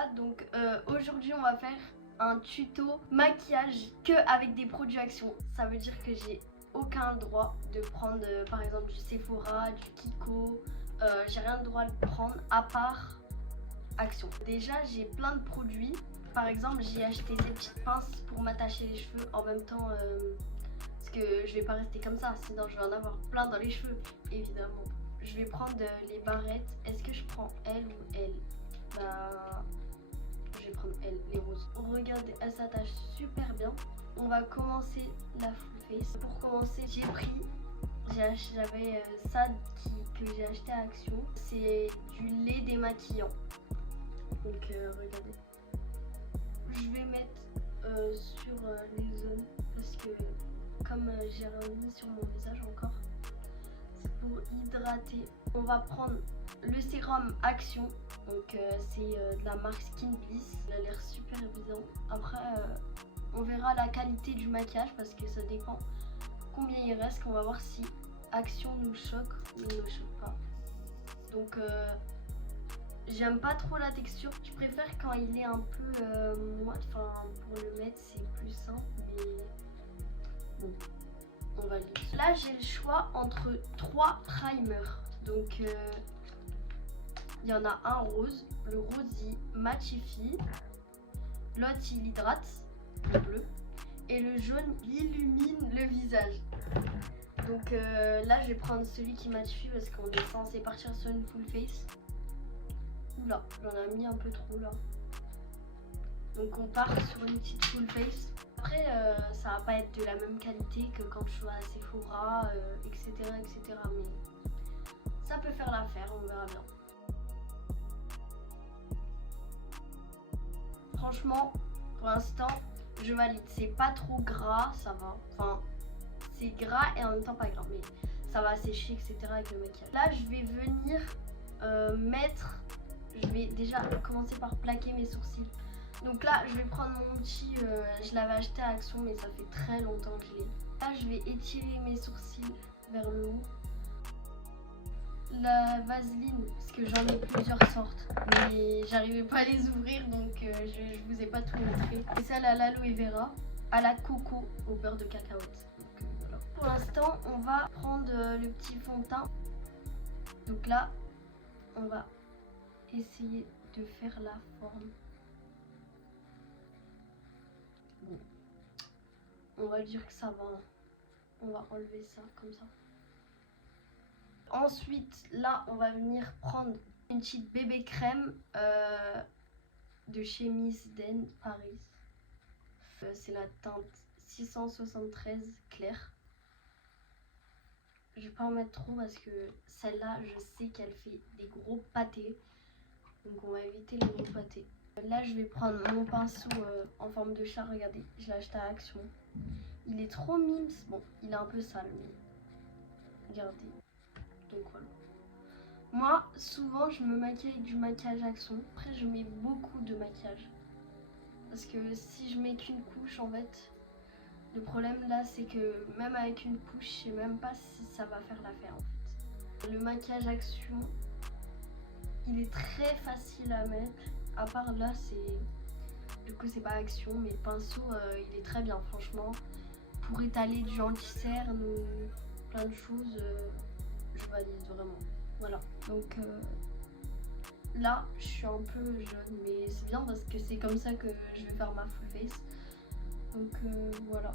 Voilà, donc aujourd'hui on va faire un tuto maquillage que avec des produits Action. Ça veut dire que j'ai aucun droit de prendre par exemple du Sephora, du Kiko. J'ai rien le droit de prendre à part Action. Déjà j'ai plein de produits. Par exemple j'ai acheté ces petites pinces pour m'attacher les cheveux en même temps parce que je vais pas rester comme ça, sinon je vais en avoir plein dans les cheveux évidemment. Je vais prendre les barrettes. Est-ce que je prends elle ou elle? Bah, je vais prendre elle, les roses. Regardez, elle s'attache super bien. On va commencer la full face. Pour commencer, j'avais ça que j'ai acheté à Action. C'est du lait démaquillant. Donc regardez. Je vais mettre sur les zones parce que comme j'ai rien mis sur mon visage encore, c'est pour hydrater. On va prendre le sérum Action. Donc c'est de la marque Skin Bliss. Il a l'air super évident. Après on verra la qualité du maquillage parce que ça dépend combien il reste. On va voir si Action nous choque ou ne nous choque pas. Donc j'aime pas trop la texture. Je préfère quand il est un peu moite. Enfin pour le mettre c'est plus simple. Mais bon, on va lire. Là j'ai le choix entre 3 primers. Donc il y en a un rose, le rose il matifie, l'autre il hydrate, le bleu, et le jaune il illumine le visage. Donc là je vais prendre celui qui matifie parce qu'on est censé partir sur une full face. Oula, j'en ai mis un peu trop là. Donc on part sur une petite full face. Après ça va pas être de la même qualité que quand je suis à Sephora, etc. Mais ça peut faire l'affaire, on verra bien. Franchement, pour l'instant, je valide. C'est pas trop gras, ça va. Enfin, c'est gras et en même temps pas gras, mais ça va sécher, etc. avec le maquillage. Là, je vais venir je vais déjà commencer par plaquer mes sourcils. Donc là, je vais prendre mon petit, je l'avais acheté à Action, mais ça fait très longtemps que je l'ai. Là, je vais étirer mes sourcils vers le haut. La vaseline, parce que j'en ai plusieurs sortes, mais j'arrivais pas à les ouvrir, donc je vous ai pas tout montré. Et celle à l'aloe vera, à la coco, au beurre de cacahuète. Donc, voilà. Pour l'instant, on va prendre le petit fond de teint. Donc là, on va essayer de faire la forme. Bon. On va dire que ça va. On va enlever ça comme ça. Ensuite, là, on va venir prendre une petite bébé crème de chez Miss Den Paris. C'est la teinte 673 claire. Je vais pas en mettre trop parce que celle-là, je sais qu'elle fait des gros pâtés. Donc on va éviter les gros pâtés. Là, je vais prendre mon pinceau en forme de chat. Regardez, je l'ai acheté à Action. Il est trop mimes. Bon, il est un peu sale, mais regardez. Donc voilà. Moi, souvent, je me maquille avec du maquillage Action. Après, je mets beaucoup de maquillage. Parce que si je mets qu'une couche, en fait, le problème là, c'est que même avec une couche, je sais même pas si ça va faire l'affaire, en fait. Le maquillage Action, il est très facile à mettre. À part là, du coup, c'est pas Action, mais le pinceau, il est très bien, franchement. Pour étaler du anti-cerne ou plein de choses, je valide vraiment. Voilà, donc là je suis un peu jaune, mais c'est bien parce que c'est comme ça que je vais faire ma full face. Donc voilà.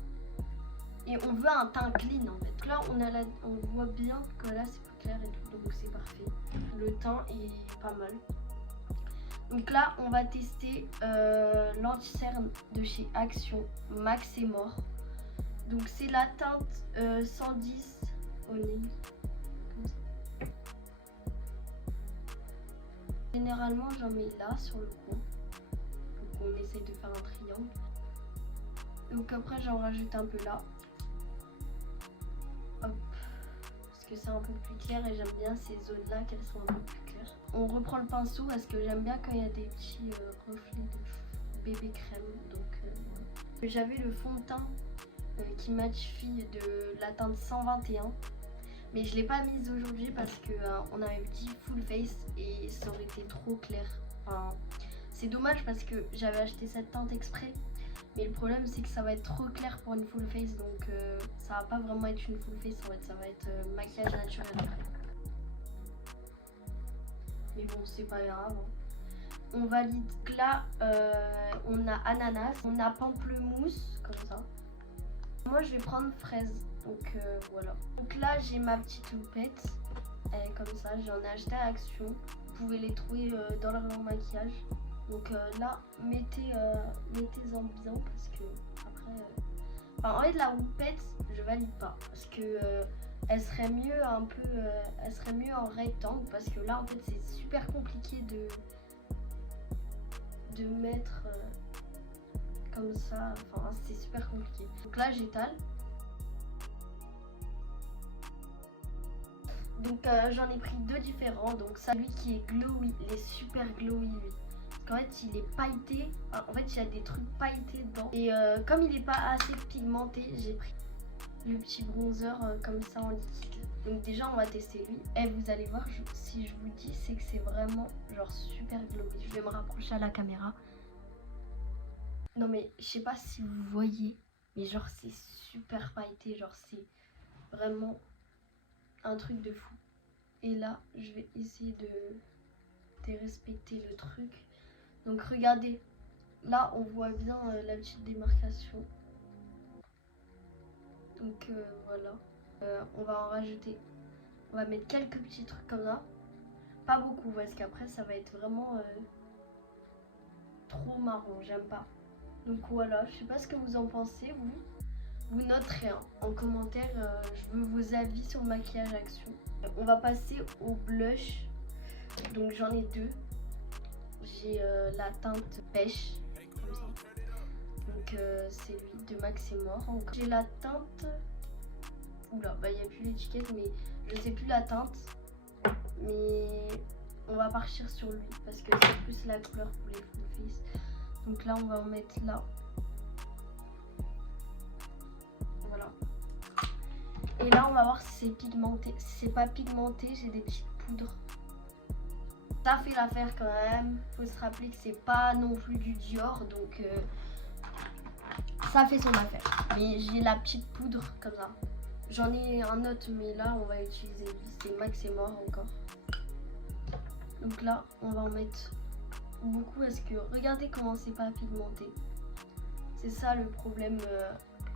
Et on veut un teint clean en fait. Là on voit bien que là c'est plus clair et tout, donc c'est parfait. Le teint est pas mal. Donc là on va tester l'anti-cerne de chez Action Max et Mort. Donc c'est la teinte 110 Honey. Généralement j'en mets là sur le coin. Donc on essaye de faire un triangle. Donc après j'en rajoute un peu là. Hop. Parce que c'est un peu plus clair et j'aime bien ces zones là qu'elles sont un peu plus claires. On reprend le pinceau parce que j'aime bien quand il y a des petits reflets de bébé crème. Donc voilà. J'avais le fond de teint qui matifie de la teinte 121. Mais je l'ai pas mise aujourd'hui parce que on avait dit full face et ça aurait été trop clair. Enfin, C'est dommage parce que j'avais acheté cette teinte exprès. Mais le problème c'est que ça va être trop clair pour une full face. Donc ça va pas vraiment être une full face. Ça va être maquillage naturel après. Mais bon, c'est pas grave. On valide que là, on a ananas, on a pamplemousse, comme ça. Moi, je vais prendre fraise, donc voilà. Donc là, j'ai ma petite loupette, elle est comme ça. J'en ai acheté à Action. Vous pouvez les trouver dans leur maquillage. Donc là, mettez-en bien parce que après... Enfin, en fait, la loupette, je valide pas parce que... elle serait mieux elle serait mieux en rectangle parce que là en fait c'est super compliqué de mettre comme ça, enfin c'est super compliqué. Donc là j'étale. Donc j'en ai pris deux différents, donc celui qui est glowy, les super glowy lui. Parce qu'en fait il est pailleté, enfin, en fait il y a des trucs pailletés dedans. Et comme il n'est pas assez pigmenté, j'ai pris le petit bronzer comme ça en liquide. Donc déjà on va tester lui. Et vous allez voir, si je vous dis, c'est que c'est vraiment genre super glowy. Je vais me rapprocher à la caméra. Non mais je sais pas si vous voyez, mais genre c'est super pailleté, genre c'est vraiment un truc de fou. Et là je vais essayer de respecter le truc. Donc regardez, là on voit bien la petite démarcation. Donc voilà, on va en rajouter, on va mettre quelques petits trucs comme ça, pas beaucoup parce qu'après ça va être vraiment trop marron, j'aime pas. Donc voilà, je sais pas ce que vous en pensez, vous noterez hein, en commentaire, je veux vos avis sur le maquillage Action. On va passer au blush, donc j'en ai deux, j'ai la teinte pêche, comme ça. Donc c'est lui de Max et More. J'ai la teinte. Oula, bah il n'y a plus l'étiquette, mais je sais plus la teinte. Mais on va partir sur lui parce que c'est plus la couleur pour les full face. Donc là on va en mettre là. Voilà. Et là on va voir si c'est pigmenté. Si c'est pas pigmenté, j'ai des petites poudres. Ça fait l'affaire quand même. Faut se rappeler que c'est pas non plus du Dior, donc ça fait son affaire. Mais j'ai la petite poudre comme ça. J'en ai un autre, mais là on va utiliser lui. C'est Max et More encore. Donc là on va en mettre beaucoup parce que regardez comment c'est pas pigmenté. C'est ça le problème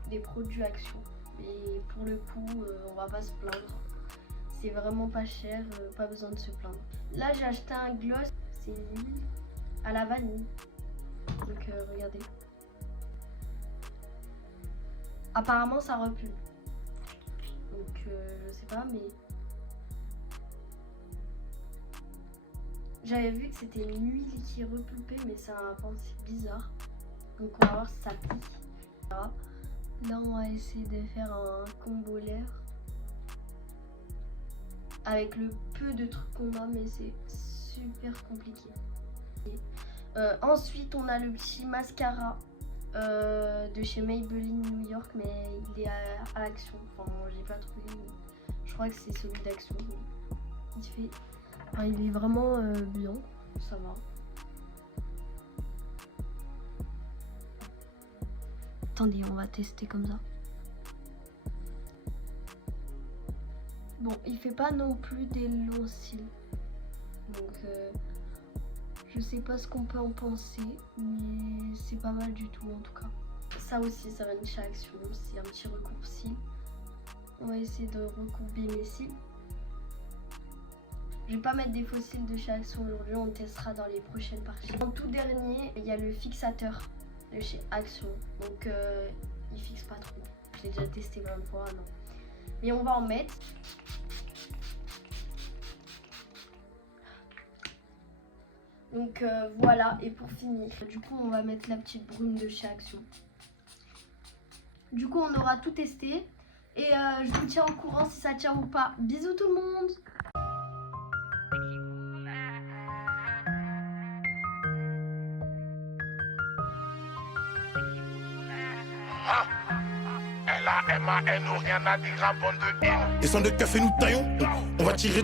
des produits Action. Et pour le coup on va pas se plaindre. C'est vraiment pas cher, pas besoin de se plaindre. Là j'ai acheté un gloss, c'est à la vanille. Donc regardez. Apparemment ça repue. Donc je sais pas, mais j'avais vu que c'était une huile qui repulpait, mais c'est un principe bizarre. Donc on va voir si ça pique. Là on va essayer de faire un combo lèvres avec le peu de trucs qu'on a, mais c'est super compliqué. Ensuite on a le petit mascara de chez Maybelline New York, mais il est à Action. Enfin j'ai pas trouvé, je crois que c'est celui d'Action. Il fait, enfin, il est vraiment bien, ça va. Attendez, on va tester comme ça. Bon, il fait pas non plus des longs cils, donc je sais pas ce qu'on peut en penser, mais c'est pas mal du tout en tout cas. Ça aussi, ça va être chez Action, c'est un petit recours cils. On va essayer de recourber mes cils. Je vais pas mettre des faux cils de chez Action aujourd'hui, on testera dans les prochaines parties. En tout dernier, il y a le fixateur de chez Action, donc il fixe pas trop. Je l'ai déjà testé plein de fois, non. Mais on va en mettre. Donc voilà, et pour finir, du coup on va mettre la petite brume de chez Action. Du coup on aura tout testé et je vous tiens au courant si ça tient ou pas. Bisous tout le monde. L-A-M-A-N, rien à dire à bande de haine. Descends de keuf et nous taillons. On va tirer